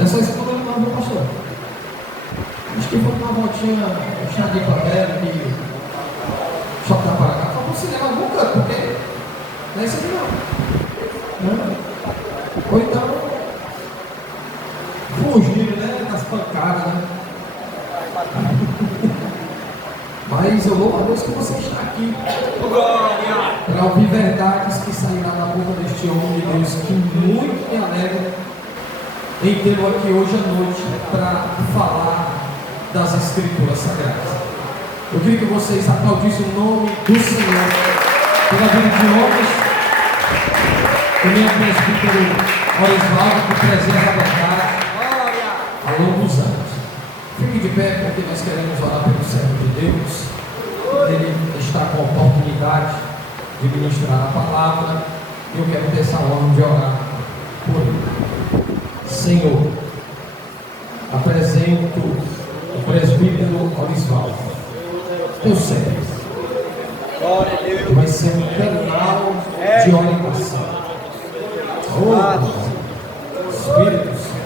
Essa semana eu não vou, pastor. Acho que foi uma voltinha, chá de papel, que só para cá. Só para você levar algum canto, porque não é isso aqui não. Ou então, fugir, né, das pancadas, né? Mas eu louvo a Deus que você está aqui para ouvir verdades que sairão da boca deste homem de Deus, que muito me alegra em tê-lo aqui hoje à noite para falar das Escrituras Sagradas. Eu queria que vocês aplaudissem o nome do Senhor pela vida de homens, também o presbítero Orisvaldo, que preserva a verdade ao longo dos anos. Fique de pé, porque nós queremos orar pelo servo de Deus. Ele está com a oportunidade de ministrar a palavra e eu quero ter essa honra de orar por ele. Senhor, apresento o presbítero Orisvaldo, teu servo, que vai ser um canal de orientação. Oh, Espírito Santo,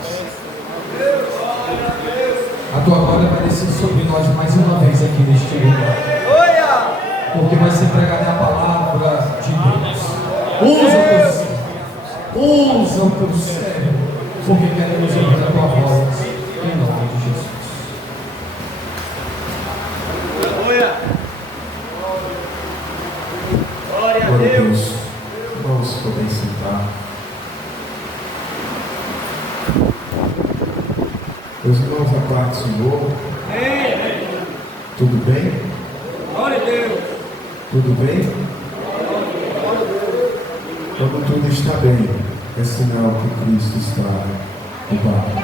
a tua glória vai descer sobre nós mais uma vez aqui neste lugar, porque vai ser pregada a palavra de Deus. Usa o teu servo, usa o teu servo, porque queremos ouvir a tua voz, em nome de Jesus. Glória a Deus. Vamos poder sentar. Meus irmãos, a paz do Senhor. Tudo bem? Glória a Deus. Tudo bem? Quando tudo está bem, é sinal que Cristo está no barco.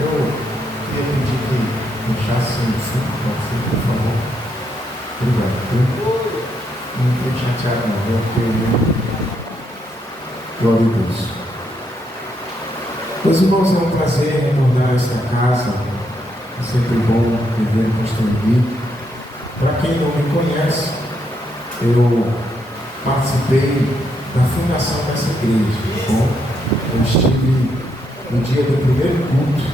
Eu queria pedir que puxasse um cinco, por favor. Obrigado. Não fique chateado, não. Eu tenho. Glória a Deus. Meus irmãos, é um prazer retornar a esta casa. É sempre bom viver em Castelvi. Para quem não me conhece, eu participei da fundação dessa igreja. Bom, eu estive no dia do primeiro culto,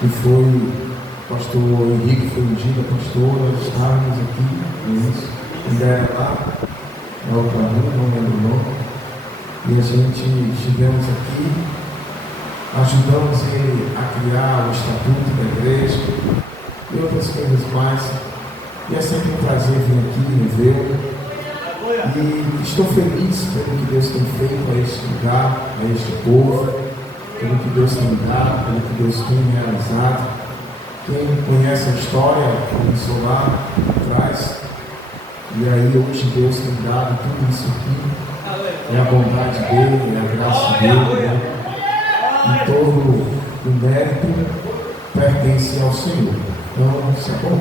que foi o pastor Henrique, foi ungido, a pastora, estávamos aqui, ainda era lá, na outra rua, não lembro o nome, e a gente estivemos aqui, ajudamos ele a criar o estatuto da igreja e outras coisas mais. E é sempre um prazer vir aqui revê-lo. E estou feliz pelo que Deus tem feito a este lugar, a este povo, pelo que Deus tem dado, pelo que Deus tem realizado. Quem conhece a história, começou lá atrás, e aí hoje Deus tem dado tudo isso aqui. É a bondade dele, é a graça dele, né? E todo o mérito pertence ao Senhor. Então, isso é bom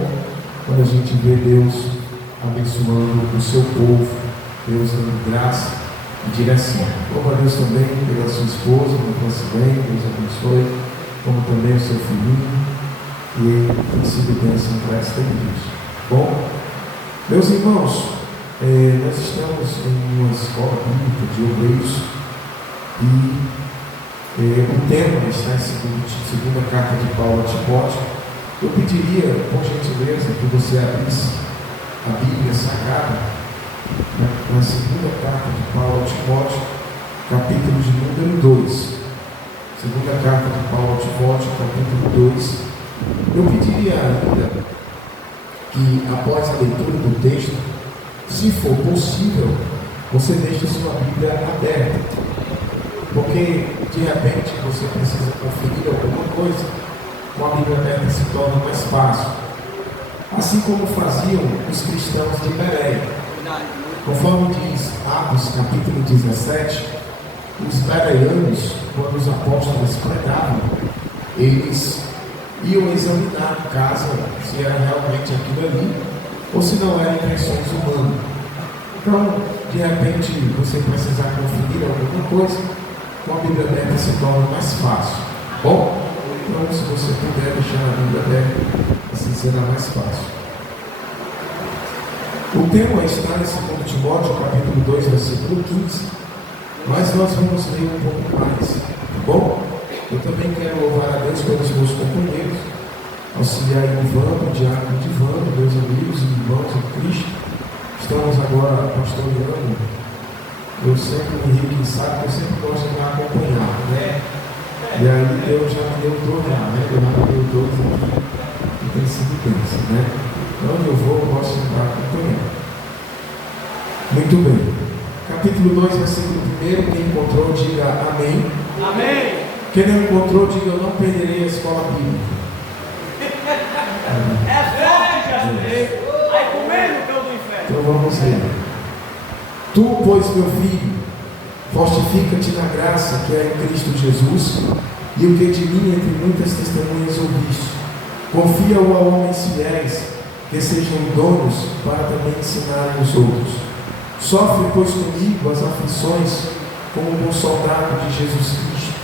quando a gente vê Deus abençoando o seu povo, Deus dando graça e direção. Louvo a Deus também pela sua esposa, como fosse bem, Deus abençoe, como também o seu filhinho, e ele tem sido bênção para esta igreja. Bom, meus irmãos, nós estamos em uma escola bíblica de obreiros e o tema está em segunda carta de Paulo a Timóteo. Eu pediria, por gentileza, que você abrisse a Bíblia Sagrada na segunda carta de Paulo a Timóteo, capítulo de número 2. Segunda carta de Paulo a Timóteo, capítulo 2. Eu pediria ainda que, após a leitura do texto, se for possível, você deixe sua Bíblia aberta. Porque, de repente, você precisa conferir alguma coisa, com a Bíblia aberta se torna mais fácil. Assim como faziam os cristãos de Bereia. Conforme diz Atos, capítulo 17, os bereanos, quando os apóstolos pregavam, eles iam examinar a casa, se era realmente aquilo ali, ou se não eram intenções humanas. Então, de repente, você precisar conferir alguma coisa, com a Bíblia aberta se torna mais fácil. Bom, então se você puder deixar a Bíblia aberta, assim será mais fácil. O tema está em 2 Timóteo, capítulo 2, versículo 15. mas nós vamos ler um pouco mais, tá bom? Eu também quero louvar a Deus pelos meus companheiros, auxiliar Ivandro, diácono de Ivandro, meus amigos e irmãos em Cristo. Estamos agora pastoreando. Eu sempre, o Henrique sabe que eu sempre gosto de me acompanhar, né? E aí Deus já me deu dois, né? Deus já me deu dois aqui, que tem sido bênção, né? Onde eu vou, eu gosto de estar acompanhando. Muito bem. Capítulo 2, versículo 1. Quem encontrou, diga amém. Amém. Quem não encontrou, diga eu não perderei a escola bíblica. É forte, Jesus. Vai comer no cão do inferno. Então vamos ler. Tu, pois, meu filho, fortifica-te na graça que é em Cristo Jesus, e o que de mim entre muitas testemunhas ouviste. Confia-o a homens fiéis, que sejam idôneos para também ensinarem os outros. Sofre, pois, comigo as aflições, como um bom soldado de Jesus Cristo.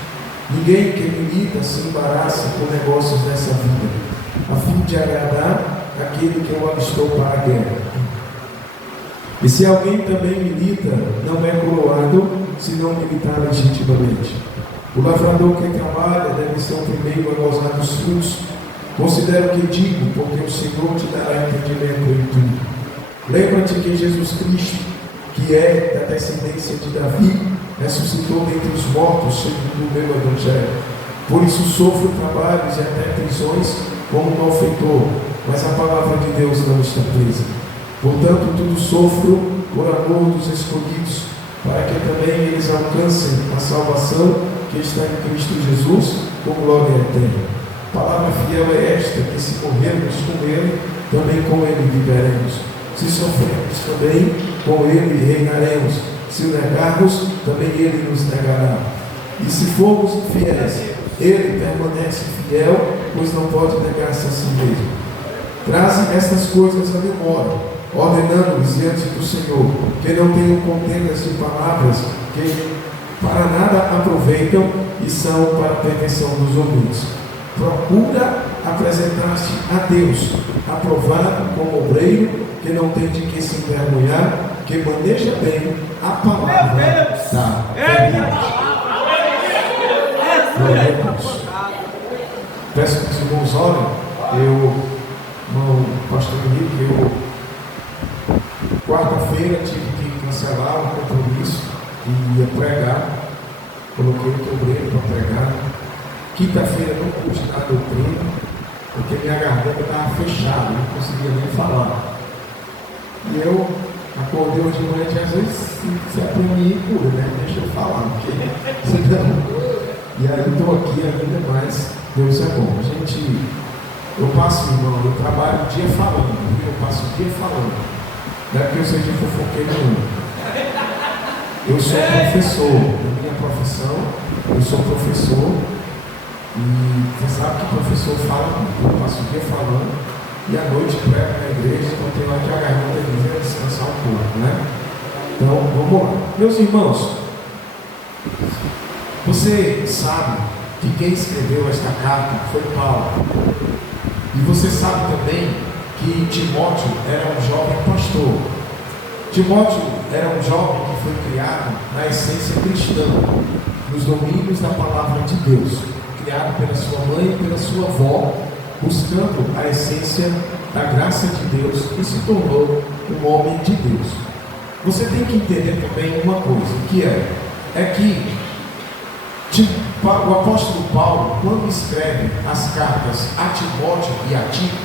Ninguém que milita se embaraça com negócios dessa vida, a fim de agradar aquele que o alistou para a guerra. E se alguém também milita, não é coroado, se não militar legitimamente. O lavrador que trabalha deve ser o primeiro a gozar dos frutos. Considera o que digo, porque o Senhor te dará entendimento em tudo. Lembra-te que Jesus Cristo, que é da descendência de Davi, ressuscitou dentre os mortos, segundo o meu evangelho. Por isso sofro trabalhos e até prisões como malfeitor, mas a palavra de Deus não está presa. Portanto, tudo sofro por amor dos escolhidos, para que também eles alcancem a salvação que está em Cristo Jesus, com glória eterna. Palavra fiel é esta, que se morrermos com Ele, também com Ele viveremos. Se sofrermos também, com Ele reinaremos. Se o negarmos, também Ele nos negará. E se formos fiéis, Ele permanece fiel, pois não pode negar-se a si mesmo. Traze estas coisas à memória, ordenando-lhes diante do Senhor, que não tenham contendas de palavras que para nada aproveitam e são para a perversão dos ouvintes. Procura apresentar-te a Deus, aprovado como obreiro, que não tem de que se envergonhar, que maneja bem a palavra da verdade. Peço que os irmãos orem. Irmão pastor Henrique, quarta-feira tive que cancelar um compromisso e ia pregar. Coloquei o obreiro para pregar. Quinta-feira não pude dar doutrina, porque minha garganta estava fechada, não conseguia nem falar. E eu acordei hoje de manhã e às vezes se aprende cura, né? Deixa eu falar, porque senão. E aí eu estou aqui ainda mais, Deus é bom. Gente, eu passo, irmão, eu trabalho o dia falando, viu? Eu passo o dia falando. Não é porque eu seja fofoqueiro, não. Eu sou professor, na minha profissão, eu sou professor. E você sabe que o professor fala muito, eu passo o dia falando e à noite prego na igreja, quando tem lá que a garganta vai descansar um pouco, né? Então, vamos lá. Meus irmãos, você sabe que quem escreveu esta carta foi Paulo. E você sabe também que Timóteo era um jovem pastor. Timóteo era um jovem que foi criado na essência cristã, nos domínios da palavra de Deus. Criado pela sua mãe e pela sua avó, buscando a essência da graça de Deus e se tornou um homem de Deus. Você tem que entender também uma coisa, que é que o apóstolo Paulo, quando escreve as cartas a Timóteo e a Tito,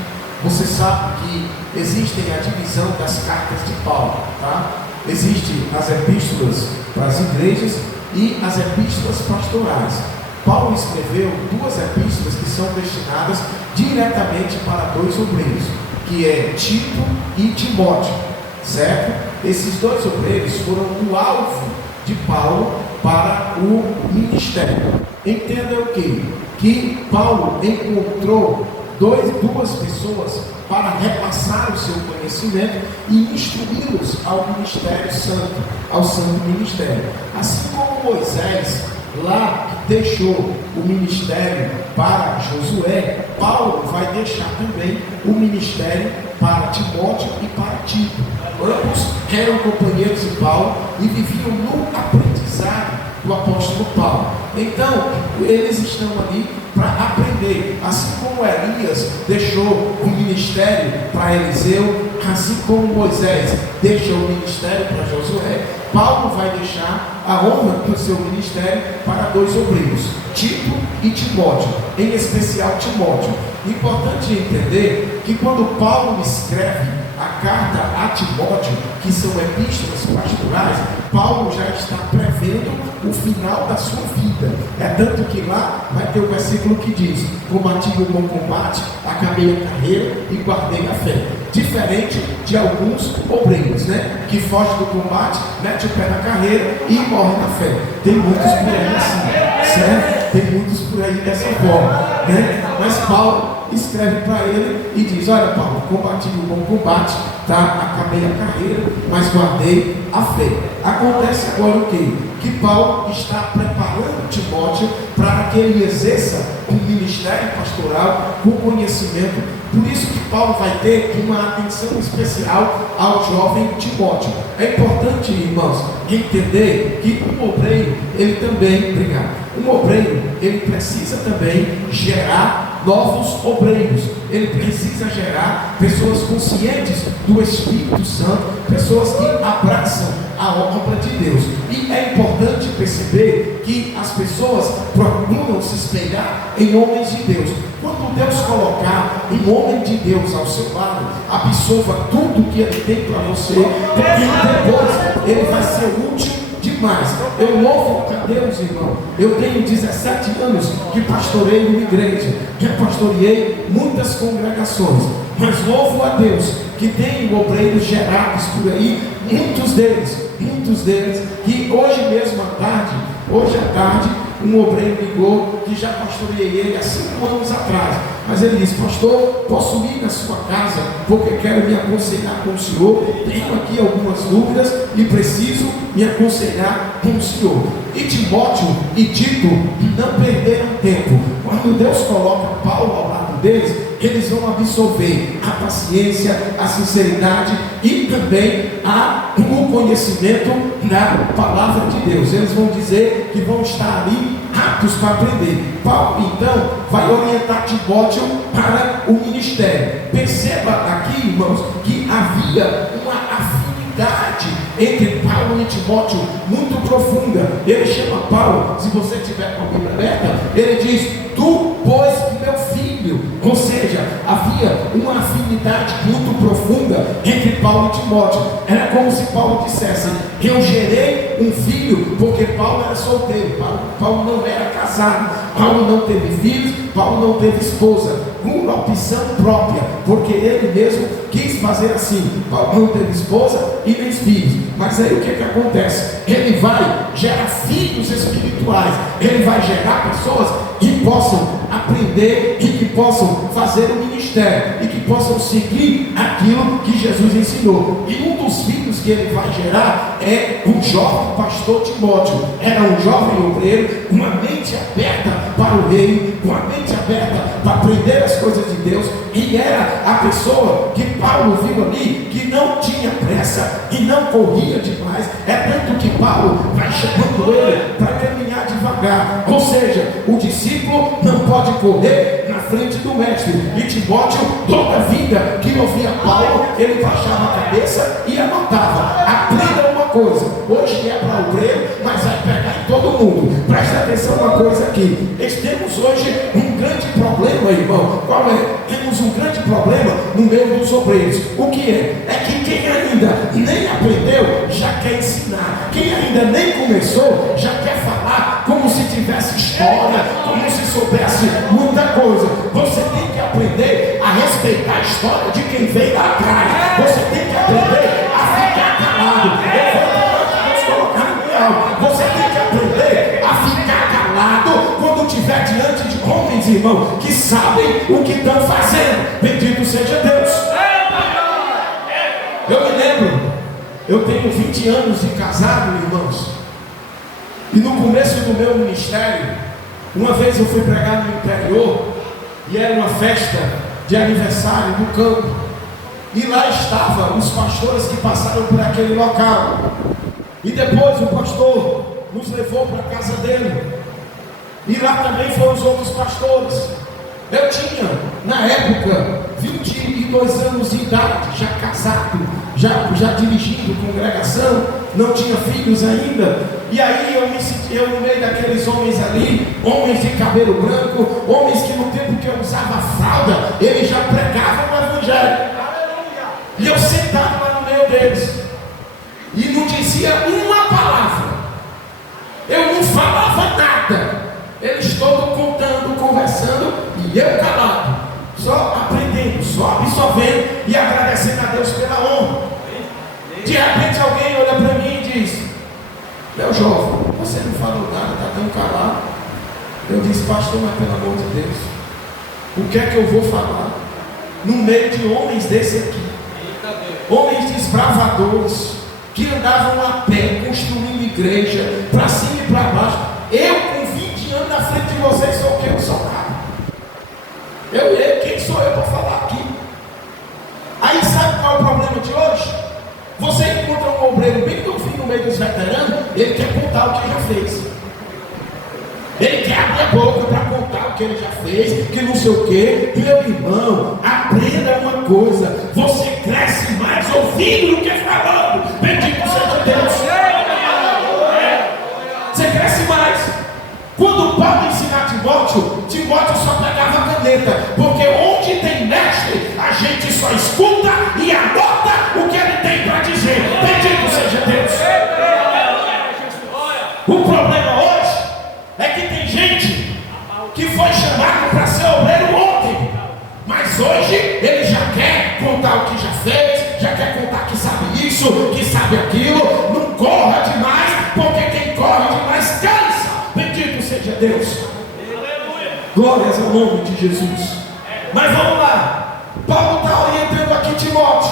você sabe que existem a divisão das cartas de Paulo, tá? Existem as epístolas para as igrejas e as epístolas pastorais. Paulo escreveu duas epístolas que são destinadas diretamente para dois obreiros, que é Tito e Timóteo, certo? Esses dois obreiros foram o alvo de Paulo para o ministério. Entenda o quê? Que Paulo encontrou duas pessoas para repassar o seu conhecimento e instruí-los ao ministério santo, ao santo ministério. Assim como Moisés lá deixou o ministério para Josué, Paulo vai deixar também o ministério para Timóteo e para Tito. Ambos eram companheiros de Paulo e viviam no aprendizado do apóstolo Paulo. Então, eles estão ali para aprender. Assim como Elias deixou o ministério para Eliseu, assim como Moisés deixou o ministério para Josué, Paulo vai deixar a honra do seu ministério para dois obreiros, Tito e Timóteo, em especial Timóteo. Importante entender que quando Paulo escreve a carta a Timóteo, que são epístolas pastorais, Paulo já está prevendo o final da sua vida. É tanto que lá vai ter o versículo que diz: combati o bom combate, acabei a carreira e guardei a fé. Diferente de alguns obreiros, né? Que fogem do combate, mete o pé na carreira e morre na fé. Tem muitos por aí assim, certo? Tem muitos por aí dessa forma, né? Mas Paulo escreve para ele e diz: olha, Paulo, combati o bom combate, tá? Acabei a carreira, mas guardei a fé. Acontece agora o quê? Que Paulo está preparando Timóteo para que ele exerça um ministério pastoral com conhecimento. Por isso que Paulo vai ter uma atenção especial ao jovem Timóteo. É importante, irmãos, entender que um obreiro, ele também, um obreiro, ele precisa também gerar novos obreiros. Ele precisa gerar pessoas conscientes do Espírito Santo, pessoas que abraçam a obra de Deus. E é importante perceber que as pessoas procuram se espelhar em homens de Deus. Quando Deus colocar um homem de Deus ao seu lado, absorva tudo que ele tem para você, porque depois ele vai ser útil demais. Eu louvo a Deus, irmão. Eu tenho 17 anos que pastoreio uma igreja, já pastoreei muitas congregações, mas louvo a Deus que tem obreiros gerados por aí, muitos deles, que hoje mesmo à tarde, um obreiro ligou que já pastoreei ele há 5 anos atrás, mas ele disse: pastor, posso ir na sua casa porque quero me aconselhar com o senhor, tenho aqui algumas dúvidas e preciso me aconselhar com o senhor. E Timóteo e Tito não perderam tempo. Quando Deus coloca Paulo ao lado deles, eles vão absorver a paciência, a sinceridade e também o conhecimento da palavra de Deus. Eles vão dizer que vão estar ali aptos para aprender. Paulo então vai orientar Timóteo para o ministério. Perceba aqui, irmãos, que havia uma afinidade entre Paulo e Timóteo muito profunda. Ele chama Paulo, se você tiver com a Bíblia aberta, ele diz: tu, pois, meu filho. Ou seja, havia uma afinidade muito profunda entre Paulo e Timóteo. Era como se Paulo dissesse: eu gerei um filho, porque Paulo era solteiro, Paulo não era casado, Paulo não teve filhos, Paulo não teve esposa, uma opção própria, porque ele mesmo quis fazer assim. Paulo não teve esposa e nem filhos. Mas aí o que acontece? Ele vai gerar filhos espirituais, ele vai gerar pessoas que possam aprender e que possam fazer o ministério e que possam seguir aquilo que Jesus ensinou. E um dos filhos que ele vai gerar é o jovem pastor Timóteo. Era um jovem obreiro, uma mente aberta para o reino, uma mente aberta para aprender as coisas de Deus, e era a pessoa que Paulo viu ali, que não tinha pressa e não corria demais. É tanto que Paulo vai chamando ele para caminhar devagar. Ou seja, o discípulo não pode correr na frente do mestre. E Timóteo, toda a vida que ouvia Paulo, ele baixava a cabeça e anotava. Aprenda uma coisa: hoje é para o obreiro, mas vai pegar em todo mundo. Presta atenção uma coisa aqui. Temos hoje um grande problema, irmão. Qual é? Temos um grande problema no meio dos obreiros. O que é? É que quem ainda nem aprendeu já quer ensinar. Quem ainda nem começou já quer falar como se tivesse história, como se soubesse muita coisa. Você tem que aprender a respeitar a história de quem veio lá atrás. Você tem que aprender a ficar calado. Você tem que aprender a ficar calado quando estiver diante de homens, irmão, que sabem o que estão fazendo. Bendito seja Deus. Eu me lembro, eu tenho 20 anos de casado, irmãos, e no começo do meu ministério, uma vez eu fui pregar no interior, e era uma festa de aniversário do campo, e lá estavam os pastores que passaram por aquele local. E depois o pastor nos levou para a casa dele. E lá também foram os outros pastores. Eu tinha, na época, 22 anos de idade, já casado, já dirigindo congregação, não tinha filhos ainda. E aí eu no meio daqueles homens ali, homens de cabelo branco, homens que no tempo que eu usava fralda, eles já pregavam o evangelho. E eu sentado lá no meio deles, e não dizia uma palavra, eu não falava nada, eles todos contando, conversando, e eu calado, só aprendendo, só absorvendo e agradecendo a Deus pela honra. De repente alguém olha para mim e diz: meu jovem, você não falou nada, está tão calado. Eu disse: pastor, mas pelo amor de Deus, o que é que eu vou falar no meio de homens desse aqui? Homens desbravadores, que andavam a pé, construindo igreja, para cima e para baixo. Eu com 20 anos na frente de vocês sou o que? Eu sou nada. Quem sou eu para falar aqui? Aí sabe qual é o problema de hoje? Você encontra um obreiro bem novinho no meio dos veteranos, ele quer contar o que já fez. Ele quer abrir a boca para contar o que ele já fez, que não sei o que. Meu irmão, aprenda uma coisa: você cresce mais ouvindo do que falando. Bendito seja Deus. Você cresce mais. Quando Paulo ensina Timóteo só pegava a caneta, porque onde tem mestre, a gente só escuta e anota o que ele tem para dizer. Bendito seja Deus. O problema hoje é que tem gente que foi chamado para ser obreiro ontem, mas hoje ele já quer contar o que já fez, já quer contar que sabe isso, que sabe aquilo. Não corra demais, porque quem corre demais cansa. Bendito seja Deus. Glórias ao nome de Jesus. Mas vamos lá. Paulo está orientando aqui Timóteo.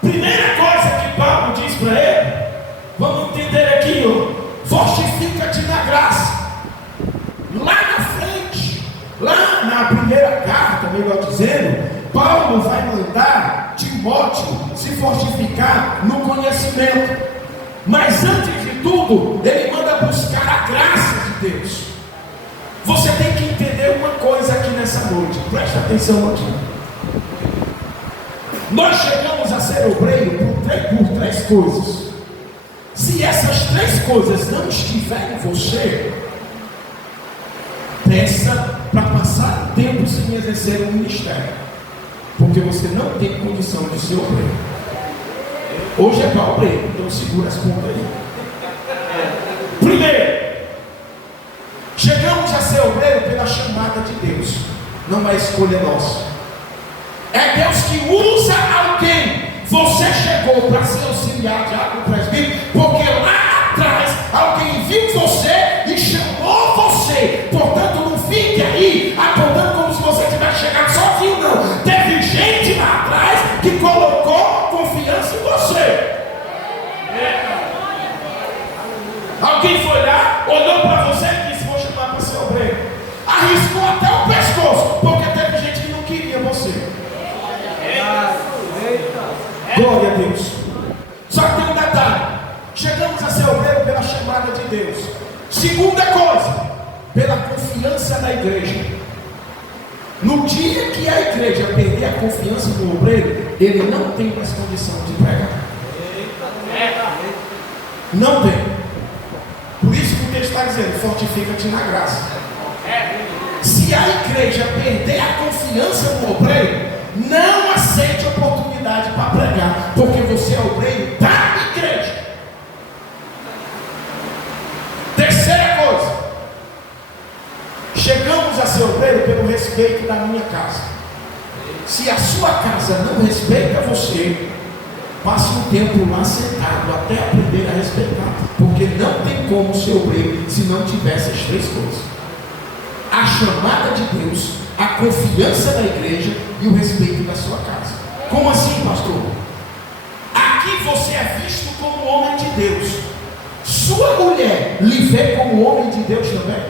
Primeira coisa que Paulo diz para ele, vamos entender aqui, ó: fortifica-te na graça. Lá na frente, lá na primeira carta, melhor dizendo, Paulo vai mandar Timóteo se fortificar no conhecimento. Mas antes de tudo, ele manda buscar a graça de Deus. Você tem que entender uma coisa aqui nessa noite, presta atenção aqui. Nós chegamos a ser obreiro por três coisas. Se essas três coisas não estiverem em você, peça para passar tempo sem exercer o ministério, porque você não tem condição de ser obreiro. Hoje é para obreiro, então segura as pontas aí. Primeiro, chegamos a ser obreiro pela chamada de Deus, não é escolha nossa. É Deus que usa alguém. Você chegou para ser auxiliar, diácono, presbítero, porque lá atrás alguém viu você e chamou você. Portanto, não fique aí apontando como se você tivesse chegado sozinho, não. Teve gente lá atrás que colocou confiança em você. Alguém foi lá, olhou para você e disse: vou chamar para ser obreiro. Arriscou até o pescoço, porque teve gente que não queria você. Glória a Deus. Só que tem um detalhe: chegamos a ser obreiro pela chamada de Deus. Segunda coisa, pela confiança na igreja. No dia que a igreja perder a confiança no obreiro, ele não tem mais condição de pregar. Não tem. Por isso que o texto está dizendo: fortifica-te na graça. Se a igreja perder a confiança no obreiro, não aceite oportunidade para pregar, porque você é obreiro da igreja. Terceira coisa, chegamos a ser obreiro pelo respeito da minha casa. Se a sua casa não respeita você, passe um tempo lá sentado até aprender a respeitar, porque não tem como ser obreiro se não tiver essas três coisas: a chamada de Deus, a confiança da igreja e o respeito da sua casa. Como assim, pastor? Aqui você é visto como homem de Deus. Sua mulher lhe vê como homem de Deus também?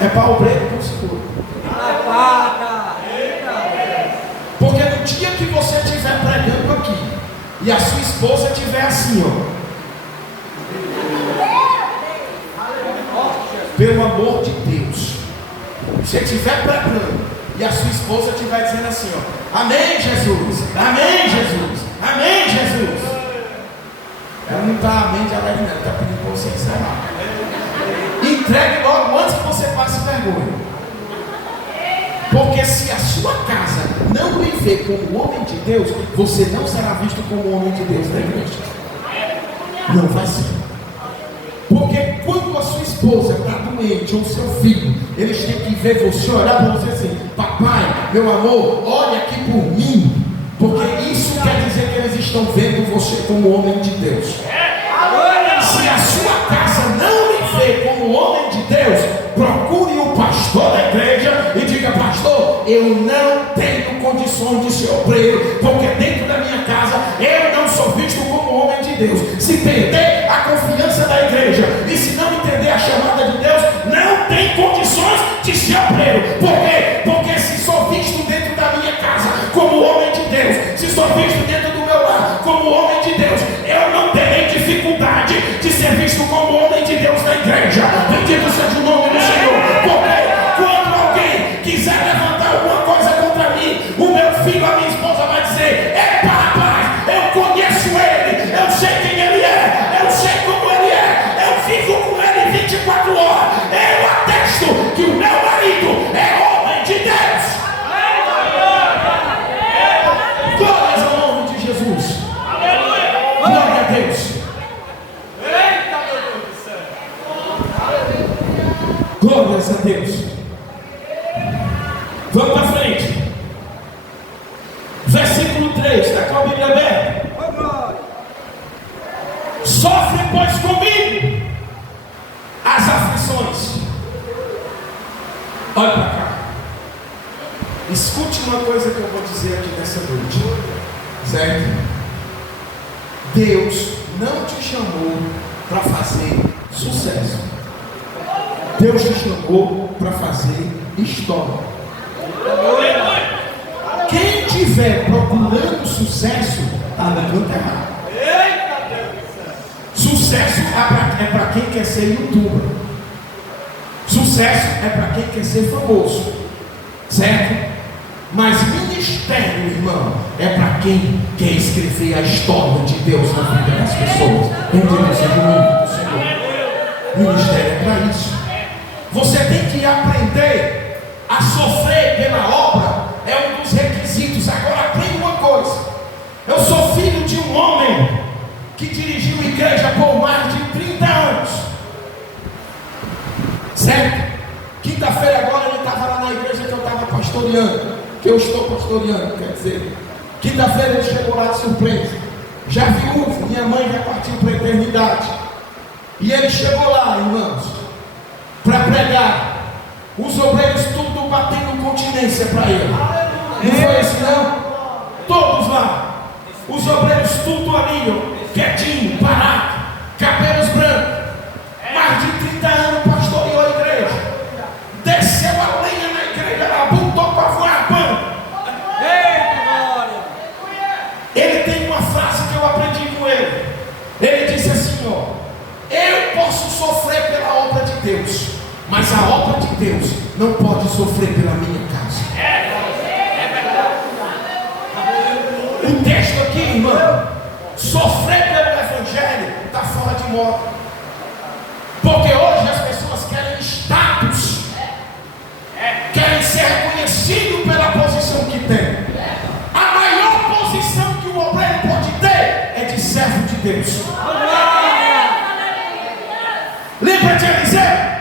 É para obreiro que você for. Porque no dia que você estiver pregando aqui e a sua esposa estiver assim, ó, pelo amor de Deus, você estiver pregando e a sua esposa estiver dizendo assim, ó, amém Jesus, amém Jesus, amém Jesus, ela não está amém de alegre, não, ela está pedindo para você encerrar. Entregue logo antes que você passe vergonha. Porque se a sua casa não lhe vê como homem de Deus, você não será visto como homem de Deus na igreja. Não vai ser. Porque quando a sua esposa está doente, ou seu filho, eles têm que ver você, olhar para você assim, papai, meu amor, olha aqui por mim. Porque isso quer dizer que eles estão vendo você como homem de Deus. Se a sua casa não lhe vê como homem de Deus, procure o pastor da igreja e diga, pastor, eu não tenho condições de ser obreiro, porque dentro da minha casa eu não sou visto como homem de Deus. Se perder a confiança da igreja e se não entender a chamada de Deus, não tem condições de ser obreiro. Por quê? Porque se sou visto dentro da minha casa como homem de Deus, se sou visto dentro do meu lar como homem de Deus, eu não terei dificuldade de ser visto como homem de Deus na igreja. Bendito seja o nome do Senhor. Porque quando alguém quiser levantar alguma coisa contra mim, o meu filho, a minha esposa vai dizer, epa rapaz, eu conheço ele, eu sei quem ele é, eu sei como ele é, eu vivo com ele 24 horas, eu atesto que o meu marido é homem de Deus. Glórias ao nome de Jesus. Glória a Deus. Glórias a Deus. Vamos para frente. Versículo 3, está com a Bíblia aberta. Sofre, pois, comigo as aflições. Olha para cá. Escute uma coisa que eu vou dizer aqui nessa noite. Certo? Deus não te chamou para fazer sucesso. Deus te chamou para fazer história. Quem estiver procurando sucesso, está no canto errado. Sucesso é para quem quer ser youtuber. Sucesso é para quem quer ser famoso. Certo? Mas ministério, irmão, é para quem quer escrever a história de Deus na vida das pessoas. Bendito seja o nome do Senhor. Ministério é para isso. Você tem que aprender a sofrer pela obra, é um dos requisitos. Agora aprenda uma coisa: eu sou filho de um homem que dirigiu igreja por mais de 30 anos. Certo? Quinta-feira agora ele estava lá na igreja que eu estava pastoreando, que eu estou pastoreando, quer dizer. Quinta-feira ele chegou lá de surpresa, já viúvo, minha mãe já partiu para a eternidade. E ele chegou lá, irmãos, para pregar. Os obreiros tudo batendo continência para ele. Não foi assim não? Todos lá. Os obreiros tudo ali, ó, quietinho, parado, cabelos brancos. Mais de 30 anos pastoreou a igreja. Desceu a lenha na igreja, ela botou para voar pano. Ele tem uma frase que eu aprendi com ele. Ele disse assim, ó: eu posso sofrer pela obra de Deus, mas a obra de Deus não pode sofrer pela minha casa. O texto aqui, irmão, sofrer pelo Evangelho está fora de moda. Porque hoje as pessoas querem status, querem ser reconhecidos pela posição que tem. A maior posição que o obreiro pode ter é de servo de Deus. Lembra de Eliseu?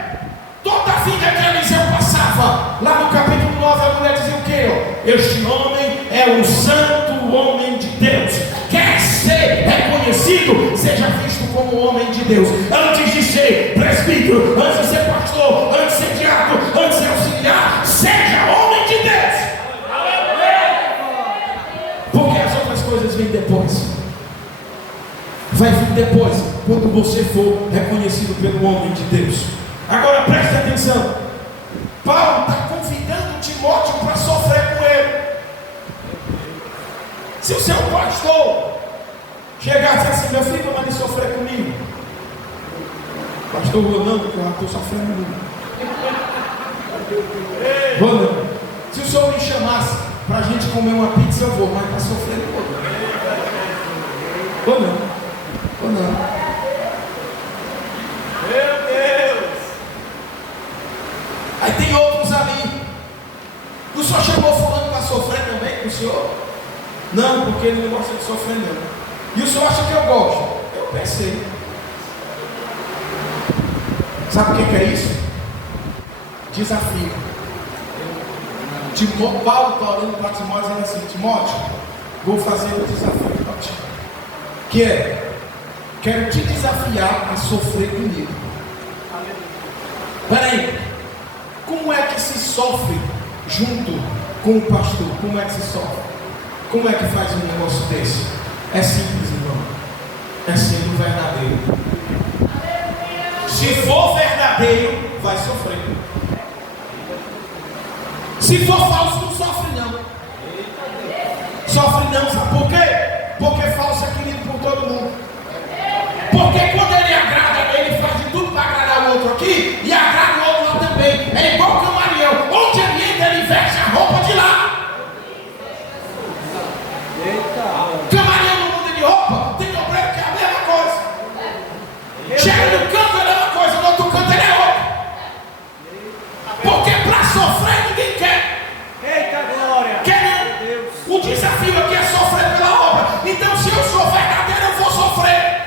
Toda a vida que Eliseu passava, lá no capítulo 9, a mulher dizia o quê? Este homem é um santo homem de Deus. Quer ser reconhecido? Seja visto como homem de Deus. Antes de ser presbítero, antes de ser pastor, antes de ser diácono, antes de ser auxiliar, seja homem de Deus. Porque as outras coisas vêm depois. Vai vir depois, quando você for reconhecido pelo homem de Deus. Agora preste atenção. Paulo está convidando Timóteo para sofrer com ele. Se o seu pastor chegar e dizer assim: meu filho, manda sofrer comigo, Pastor, vou não, porque eu estou sofrendo muito. Vou não. Se o senhor me chamasse para a gente comer uma pizza, eu vou, mas está sofrendo muito. Vou não. Vou não. Meu Deus! Aí tem outros ali. O senhor chamou fulano para sofrer também com o senhor? Não, porque ele não gosta de sofrer não. E o senhor acha que eu gosto? Eu pensei. Sabe o que é isso? Desafio. Paulo está orando para Timóteo dizendo assim: Timóteo, vou fazer um desafio para ti. Que é, quero te desafiar a sofrer comigo. Peraí, como é que se sofre junto com o pastor? Como é que se sofre? Como é que faz um negócio desse? É simples, irmão. É sendo verdadeiro. Se for verdadeiro, vai sofrer. Se for falso, não sofre não. Sofre não, sabe por quê? Porque falso é querido por todo mundo. Porque quando ele agrada, ele faz de tudo para agradar o outro aqui e agrada o outro lá também. É igual o camaleão. Onde ele entra, ele veste a roupa de lá. Camaleão não muda de roupa. Tem obreiro que é a mesma coisa. Chega no canto, ele é uma coisa, no outro canto, ele é outra. Porque para sofrer ninguém quer. Eita glória! Quer não? O desafio aqui é sofrer pela obra. Então, se eu sou verdadeiro, eu vou sofrer.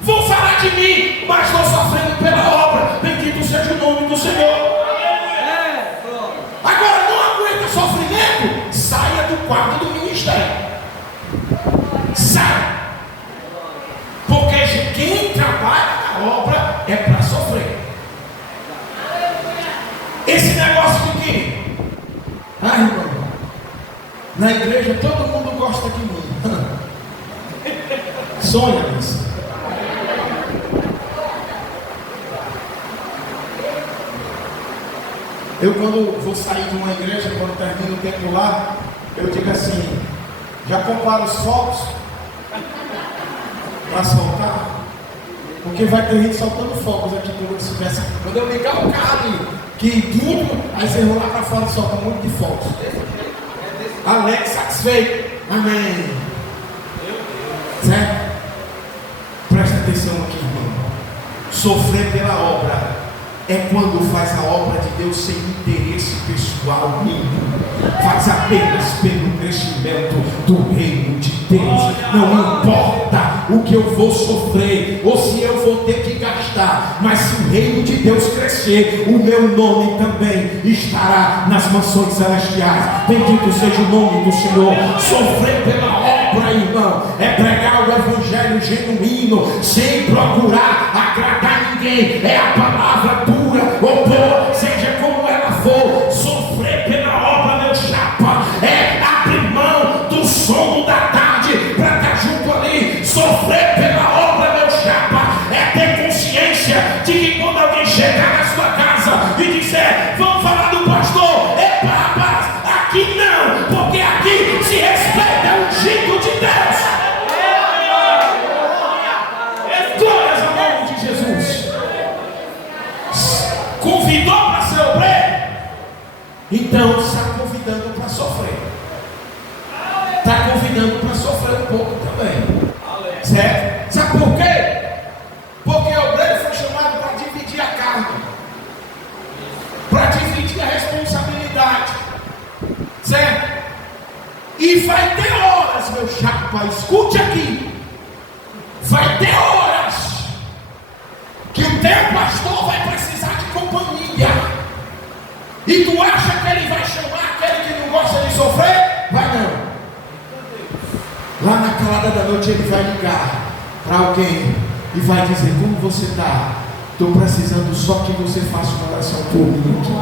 Vou falar de mim, mas estou sofrendo pela obra. Bendito seja o nome do Senhor. Agora, não aguenta sofrimento, saia do quadro do ministério. Saia. Porque quem trabalha na obra é para sofrer. Esse negócio de que, irmão, na igreja todo mundo gosta de mim. Sonha isso. Eu quando vou sair de uma igreja, quando termino o tempo lá, eu digo assim: já compraram os fogos para soltar? Porque vai ter gente soltando fogos aqui quando se tivesse. Quando eu ligar o carro ali, que tudo, aí você vai lá para fora e solta muito de fogos. Alex satisfeito. Amém. Certo? Presta atenção aqui, irmão. Sofrer pela obra é quando faz a obra de Deus sem interesse pessoal nenhum. Faz apenas pelo crescimento do reino de Deus. Não importa o que eu vou sofrer ou se eu vou ter que gastar, mas se o reino de Deus crescer, o meu nome também estará nas mansões celestiais. Bendito seja o nome do Senhor. Sofrer pela obra, irmão, é pregar o evangelho genuíno sem procurar agradar ninguém. É a palavra dura ou boa, seja como ela for. Sofrer pela obra, meu chapa, é abrir mão do sono da tarde para estar junto ali. Sofrer pela obra, meu chapa, é ter consciência de que quando alguém chegar na sua casa e disser: vamos falar do pastor, é rapaz, aqui não, porque aqui se respeita o ungido de Deus. Glórias ao nome de Jesus. Convidou para ser obreiro? Então está convidando para sofrer. Está convidando para sofrer um pouco também. Certo? Sabe por quê? Porque o obreiro foi chamado para dividir a carga, para dividir a responsabilidade. Certo? E vai ter horas, meu chapa, escute aqui. Vai ter horas que o teu pastor vai precisar de companhia. E tu acha que ele vai chamar aquele que não gosta de sofrer? Vai não. Lá na calada da noite ele vai ligar para alguém e vai dizer: como você está? Estou precisando só que você faça uma oração por mim aqui.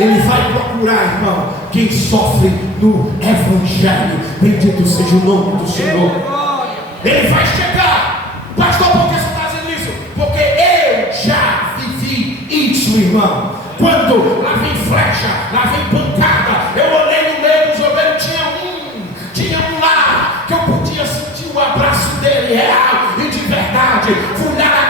Ele vai procurar, irmão, quem sofre no evangelho. Bendito seja o nome do Senhor. Ele vai chegar: pastor, por que você está dizendo isso? Porque eu já vivi isso, irmão. Quando lá vem flecha, lá vem pancada, eu olhei no meio dos obreiros, tinha um lá que eu podia sentir o abraço dele real e de verdade. Fui lá na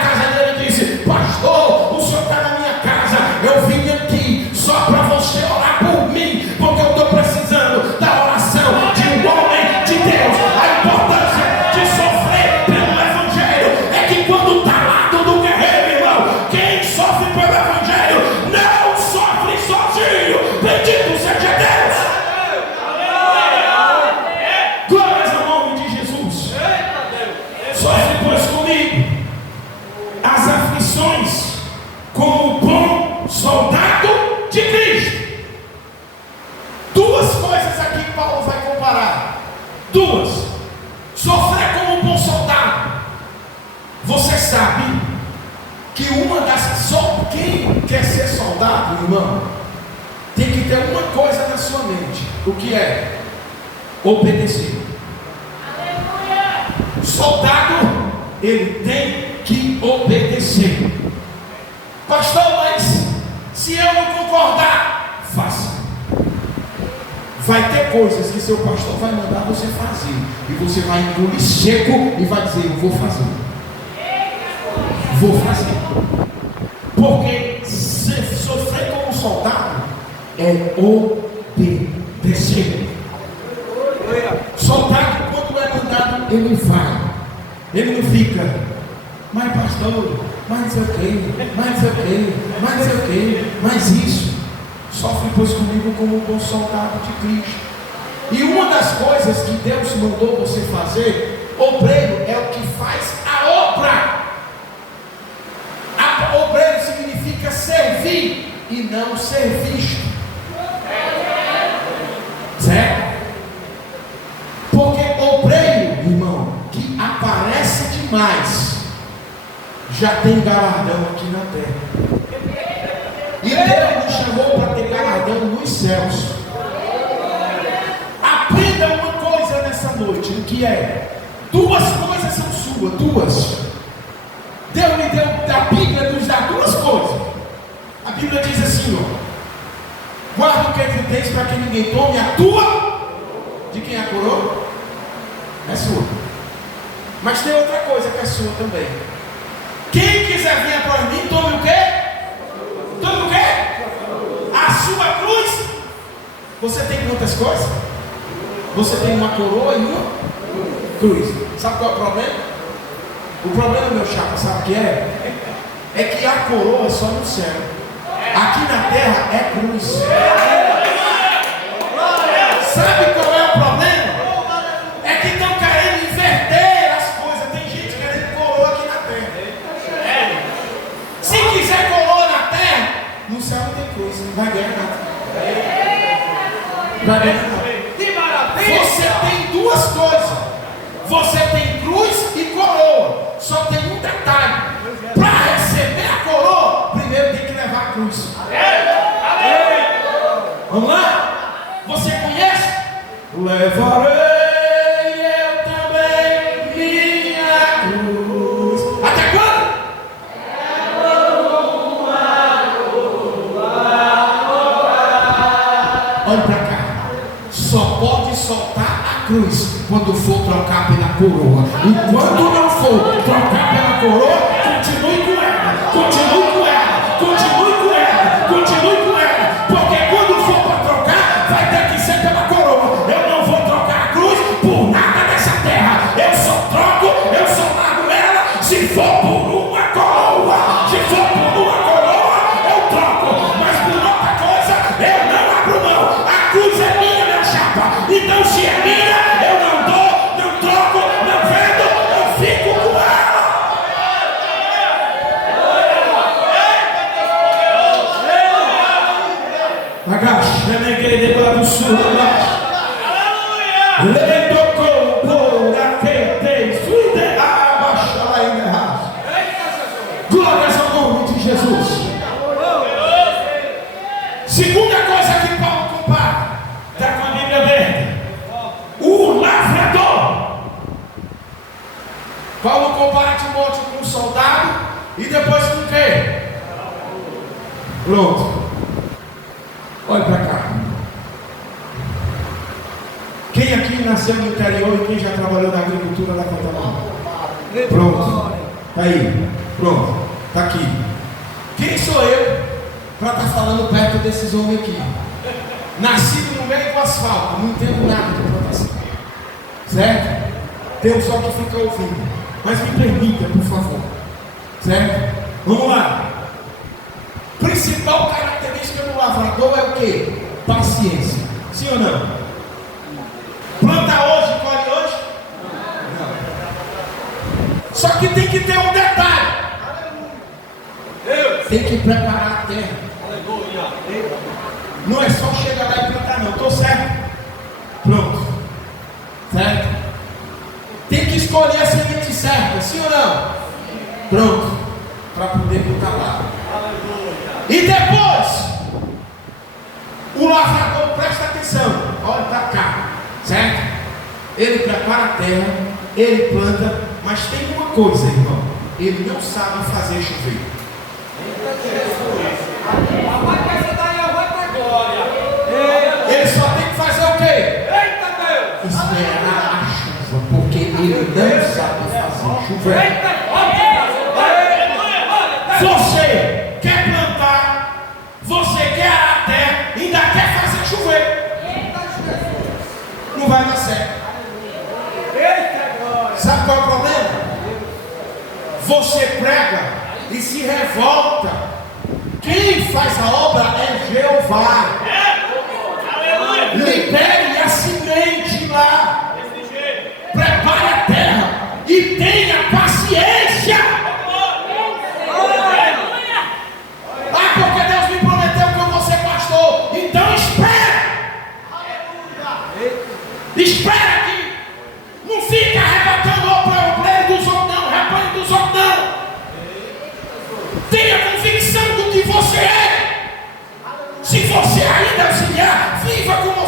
Você sabe que só quem quer ser soldado, irmão, tem que ter uma coisa na sua mente. O que é? Obedecer. Aleluia! Soldado, ele tem que obedecer. Pastor, mas se eu não concordar, faça. Vai ter coisas que seu pastor vai mandar você fazer, e você vai engolir seco e vai dizer: eu vou fazer. Vou fazer. Porque sofrer como soldado é obedecer. Soldado, quando é mandado, ele vai. Ele não fica: mas pastor, mas não sei o que, mas não sei o que, mas não sei o que, mas isso. Sofre, pois, comigo como um bom soldado de Cristo. E uma das coisas que Deus mandou você fazer, obreiro é o que faz a obra. Obreiro significa servir e não ser visto. Certo? Porque obreiro, irmão, que aparece demais, já tem galardão aqui na terra. E Deus nos chamou para ter galardão nos céus. Aprenda uma coisa nessa noite, o que é? Duas coisas são suas, duas. Deus me deu, a Bíblia nos dá duas coisas. A Bíblia diz assim, ó: guarda o que tens para que ninguém tome a tua. De quem é a coroa? É sua. Mas tem outra coisa que é sua também. Quem quiser vir após mim, tome o quê? Tome o quê? A sua cruz. Você tem quantas coisas? Você tem uma coroa e uma cruz. Sabe qual é o problema? O problema, meu chapa, sabe o que é? É que a coroa é só no céu. Aqui na terra é cruz. Sabe qual é o problema? É que estão querendo inverter as coisas. Tem gente querendo coroa aqui na terra. Se quiser coroa na terra, no céu não tem cruz, não vai ganhar nada. Vai ganhar nada. Você tem duas coisas. Você tem cruz e coroa. Só tem um detalhe: para receber a coroa, primeiro tem que levar a cruz. Vamos lá? Você conhece? Levarei eu também minha cruz. Até quando? Olha para cá. Só pode soltar a cruz quando for trocar pela coroa. E quando não for trocar pela coroa, continue com ela, continue com ela, continue com ela, continue com ela. Porque quando for para trocar, vai ter que ser pela coroa. Eu não vou trocar a cruz por nada nessa terra. Eu só largo ela se for por uma coroa. Se for por uma coroa, eu troco. Mas por outra coisa, eu não abro mão. A cruz é minha, meu chapa. Então se é minha, eu não dou, não troco, não vendo, eu fico com ela. Agacha, eu neguei debaixo do sul, agacha. Ele tocou por aquele suíte, abaixa lá em errado. Glórias ao nome de Jesus. Segunda coisa que Paulo compara, está com a Bíblia aberta: o lavrador. Paulo compara Timóteo com um soldado e depois com o quê? Pronto. Olha para cá. Quem aqui nasceu no interior e quem já trabalhou na agricultura, levanta a mão. Pronto. Está aí. Pronto. Está aqui. Quem sou eu para estar falando perto desses homens aqui? Nascido no meio do asfalto, não entendo nada de plantação. Certo? Deus só que fica ouvindo. Mas me permita, por favor. Certo? Vamos lá. Principal característica do lavrador é o quê? Paciência. Sim ou não? Planta hoje, colhe hoje? Não. Só que tem que ter um detalhe. Tem que preparar a terra. Não é só chegar lá e plantar, não. Estou certo? Pronto. Certo? Tem que escolher a semente certa, sim ou não? pronto para poder botar lá. E depois, o lavrador, presta atenção, olha para cá, certo? Ele prepara a terra, ele planta, mas tem uma coisa, irmão, ele não sabe fazer chover. Ele só tem que fazer o quê? Esperar a chuva, porque ele não sabe fazer chover. Você quer plantar, você quer arar a terra, ainda quer fazer chover. Não vai dar certo. Sabe qual é o problema? Você prega e se revolta. Quem faz a obra é Jeová. Libere a semente lá. Prepare a terra e tenha paciência. Ah, porque Deus me prometeu que eu vou ser pastor. Então espera. Espera aqui. Não fica arrebatando o problema dos outros não, rebanho dos outros não. Tenha convicção do que você é. Se você ainda auxiliar, viva como